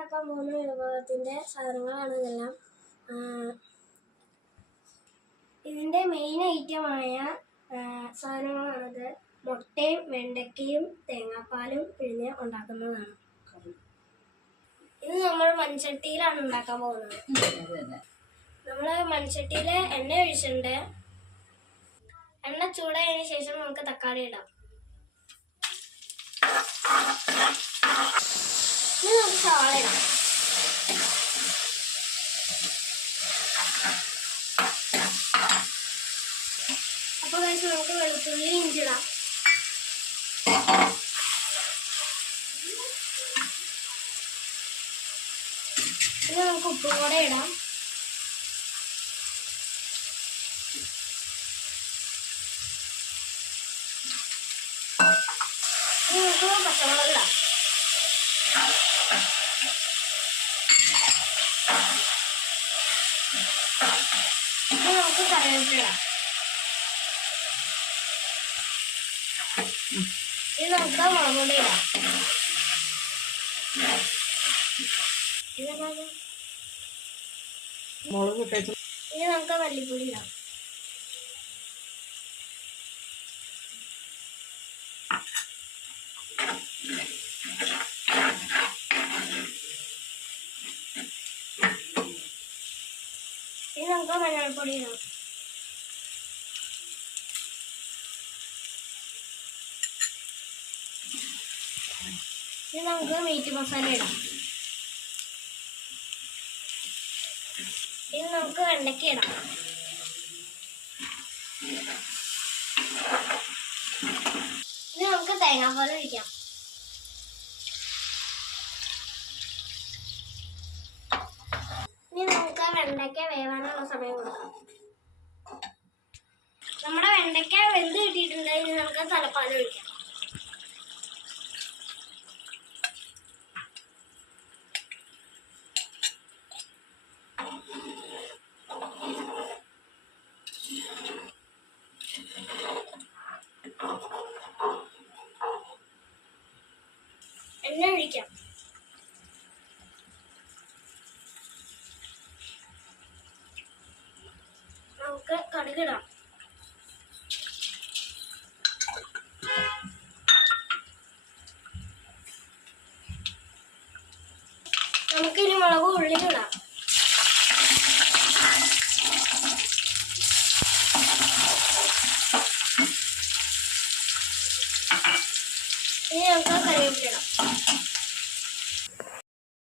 ആക്കാൻ പോകുന്ന വിഭവത്തിന്റെ സാധനങ്ങളാണ് ഇതെല്ലാം. ഇതിന്റെ മെയിൻ ഐറ്റമായ സാധനങ്ങളാണിത്. മുട്ടയും വെണ്ടയ്ക്കയും തേങ്ങാപ്പാലും പിഴിഞ്ഞ് ഉണ്ടാക്കുന്നതാണ്. ഇത് നമ്മൾ മൺചട്ടിയിലാണ് ഉണ്ടാക്കാൻ പോകുന്നത്. നമ്മൾ മൺചട്ടിയിൽ എണ്ണ ഒഴിച്ചിട്ടുണ്ട്. എണ്ണ ചൂടായതിനു ശേഷം നമുക്ക് തക്കാളി ഇടാം ഇനി നമുക്ക് സവാള ഇടാം അപ്പൊ കഴിച്ച് നമുക്ക് വെളുത്തുള്ളി ഇഞ്ചിടാം ഇനി നമുക്ക് ഉപ്പും കൂടെ ഇടാം നമുക്ക് പച്ചമുളക് ഇടാം ഇനി നമുക്ക് കറിവേപ്പില ഇനി നമുക്ക് മുളക് പൊടി ഇടാം മുളക് ഇനി നമുക്ക് മല്ലിപ്പൊടി ഇടാം. ഇനി നമുക്ക് മഞ്ഞൾപ്പൊടി ഇടാം. ഇനി നമുക്ക് മീറ്റ് മസാല ഇടാം. ഇനി നമുക്ക് വെണ്ടയ്ക്ക ഇടാം. ഇനി നമുക്ക് തേങ്ങാപ്പാൽ ഒഴിക്കാം. ഇനി നമുക്ക് വെണ്ടയ്ക്ക വേവാനുള്ള സമയം കൊടുക്കാം. നമ്മുടെ വെണ്ടയ്ക്ക വെന്ത് കിട്ടിയിട്ടുണ്ട് ഇനി നമുക്ക് തലപ്പാൽ ഒഴിക്കാം. എണ്ണ ഒഴിക്കാം നമുക്ക് കടുകിടാം. നമുക്കിനി മുളക് ഉള്ളിലിടാം. 哎呀，刚才有点了。